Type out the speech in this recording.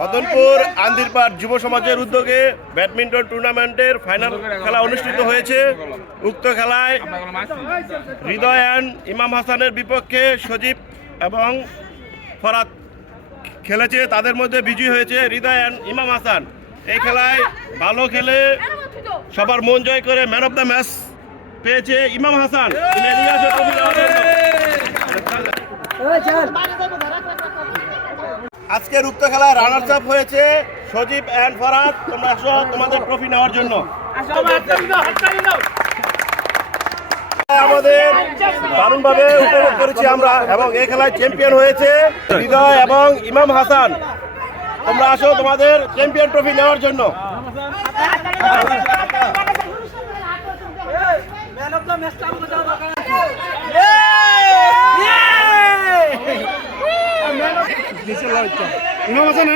মদনপুর আন্দিরপাড় যুব সমাজের উদ্যোগে ব্যাডমিন্টন টুর্নামেন্টের ফাইনাল খেলা অনুষ্ঠিত হয়েছে। উক্ত খেলায় হৃদয় অ্যান্ড ইমাম হাসানের বিপক্ষে সজীব এবং ফরাদ খেলেছে। তাদের মধ্যে বিজয়ী হয়েছে হৃদয় অ্যান্ড ইমাম হাসান। এই খেলায় ভালো খেলে সবার মন জয় করে ম্যান অফ দ্য ম্যাচ পেয়েছে ইমাম হাসান। আজকের উক্ত খেলায় রানার্স আপ হয়েছে সজীব অ্যান্ড ফরাদ। তোমরা আসো তোমাদের ট্রফি নেওয়ার জন্য। আমাদের দারুণভাবে উপভোগ করেছি আমরা এবং এই খেলায় চ্যাম্পিয়ন হয়েছে হৃদয় এবং ইমাম হাসান। তোমরা আসো তোমাদের চ্যাম্পিয়ন ট্রফি নেওয়ার জন্য। ইমাম হাসান